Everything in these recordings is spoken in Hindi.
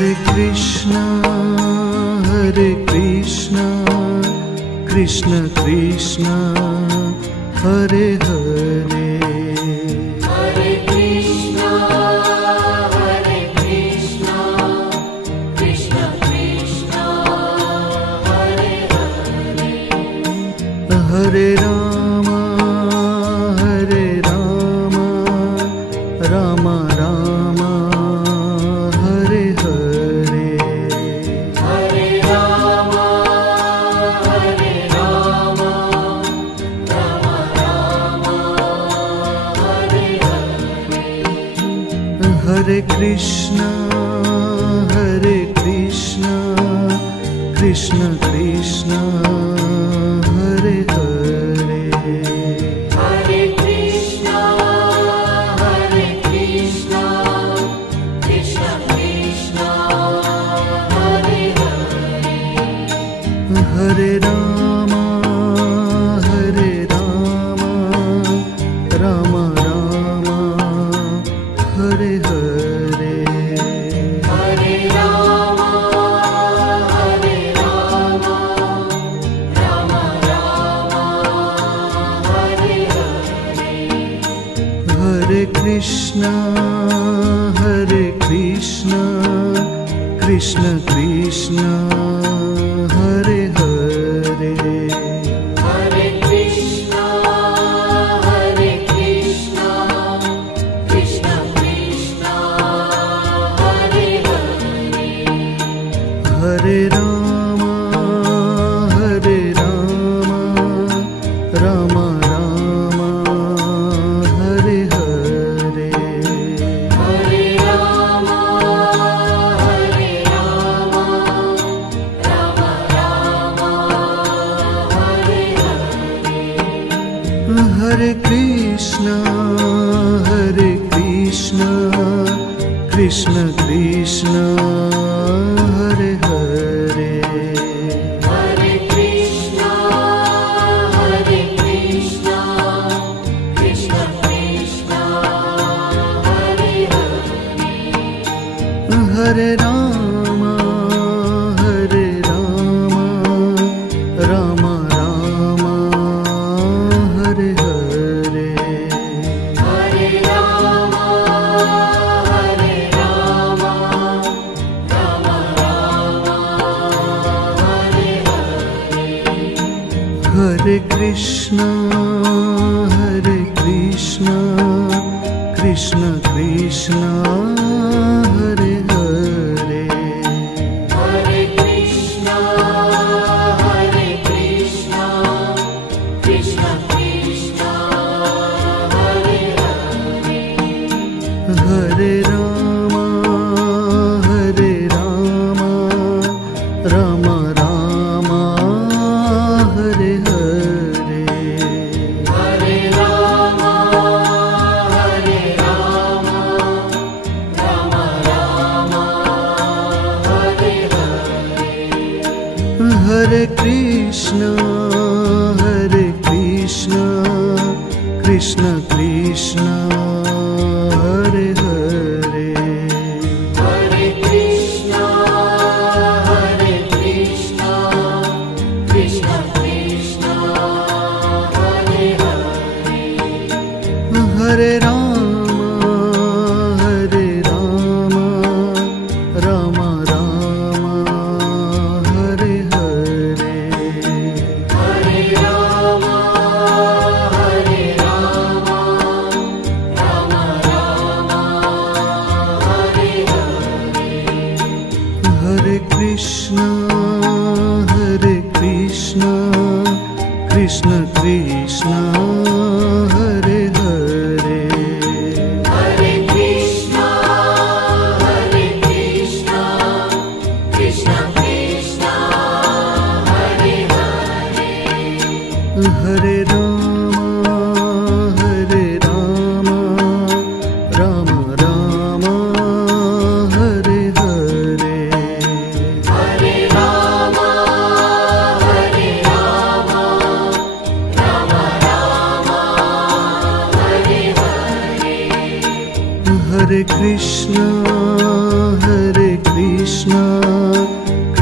Hare Krishna, Krishna Krishna, Hare Hare. Hare Krishna, Krishna Krishna, Hare Hare. Hare Rama, Rama Rama, Hare Hare. Hare Rama, Rama Rama, Hare Hare. Hare Krishna, Krishna Krishna, Hare Hare. Hare Krishna, Krishna Krishna, Hare Hare. Hare Rama, Rama Rama, Hare Hare. Hare Rama, Rama Rama, Hare Hare. Hare Krishna, Krishna Krishna, Hare Hare. Hare Krishna, Krishna Krishna, Hare Hare. Hare Rama, Rama Rama, Hare Hare. Hare Rama, Rama Rama, Hare Hare. Hare Krishna, Krishna Krishna, Hare Hare. Hare Krishna, Krishna Krishna, Hare Hare. Hare Rama, Rama Rama, Hare Hare. Hare Rama, Rama Rama, Hare Hare. Hare Krishna, Krishna Krishna, Hare Hare. Hare Krishna, Krishna Krishna, Hare Hare. Hare Rama, Rama Rama, Hare Hare. Hare Rama, Rama Rama, Hare Hare. Hare Krishna, Krishna Krishna, Hare Hare. Hare Krishna, Krishna Krishna, Hare Hare. Hare Rama, Rama Rama, Hare Hare. Hare Rama, Rama Rama, Hare Hare. Hare Krishna, Krishna Krishna, Hare Hare. Hare Krishna, Krishna Krishna, Hare Hare. Hare Rama, Rama Rama, Hare Hare. Hare Rama, Rama Rama, Hare Hare. Hare Krishna,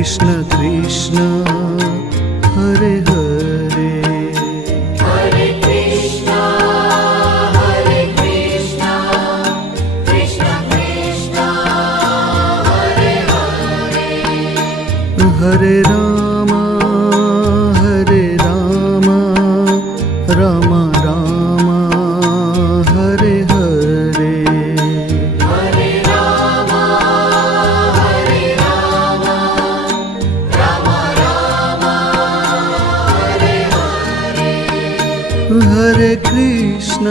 Krishna Krishna Hare Hare Hare Krishna, Hare Krishna, Krishna Krishna, Hare Hare. Hare Ram Ram Ram Hare Hare Hare Rama, Hare Rama, Rama Rama, Hare Hare. Hare Krishna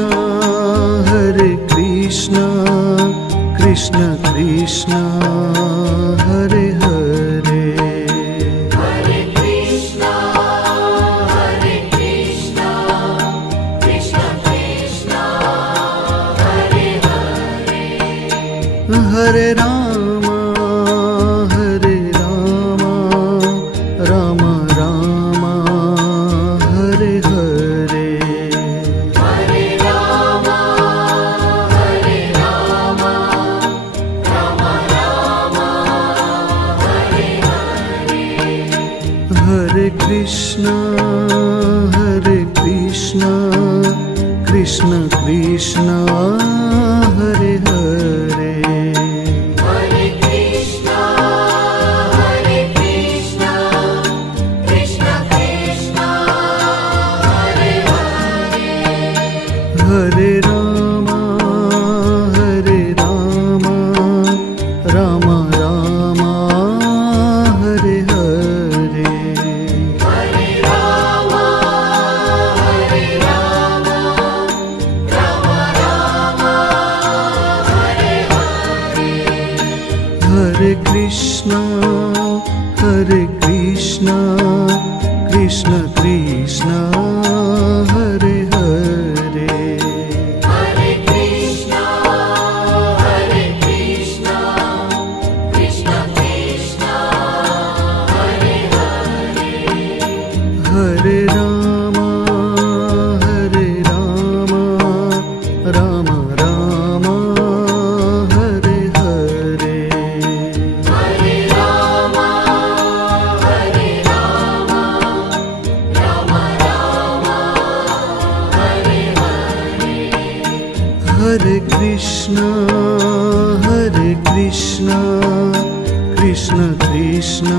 Krishna Krishna Hare Hare Hare Krishna, Hare Krishna, Krishna Krishna, Hare Hare. Hare Ram Ram Ram Hare Hare Hare Rama, Hare Rama, Rama Rama, Hare Hare. Hare Krishna Krishna Krishna Hare Hare Hare Krishna, Hare Krishna, Krishna Krishna, Hare Hare. Hare Ram Ram Ram Hare Hare Hare Rama, Hare Rama, Rama Rama, Hare Hare. Hare Krishna Krishna Krishna Hare Hare Hare Krishna, Hare Krishna, Krishna Krishna, Hare Hare. Hare Ram Ram Ram Hare Hare Hare Rama, Hare Rama, Rama Rama, Hare Hare. Hare Krishna Krishna Krishna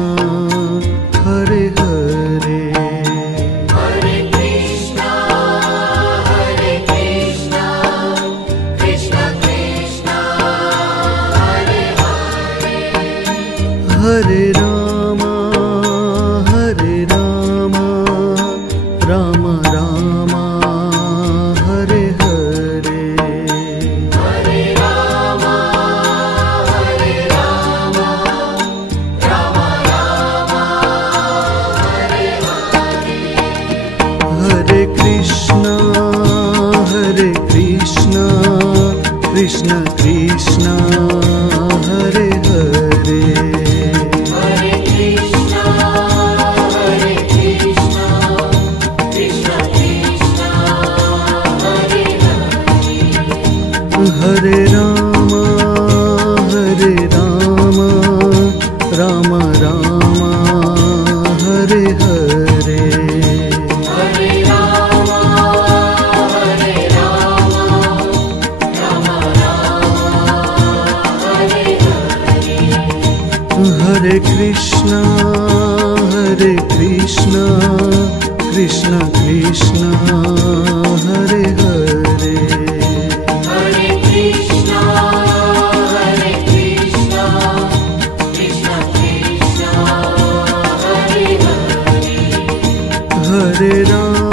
Hare Hare Hare Krishna, Hare Krishna, Krishna Krishna, Hare Hare. Hare Ram Ram Ram Hare Hare Hare Rama, Hare Rama, Rama Rama, Hare Hare. Hare Krishna Krishna Krishna Hare Hare Hare Krishna, Hare Krishna, Krishna Krishna, Hare Hare. Hare Ram Ram Ram Hare Hare Hare Rama, Hare Rama, Rama Rama, Hare Hare. Hare Krishna Krishna Krishna Hare Hare Hare Krishna, Hare Krishna, Krishna Krishna, Hare Hare. Hare Ram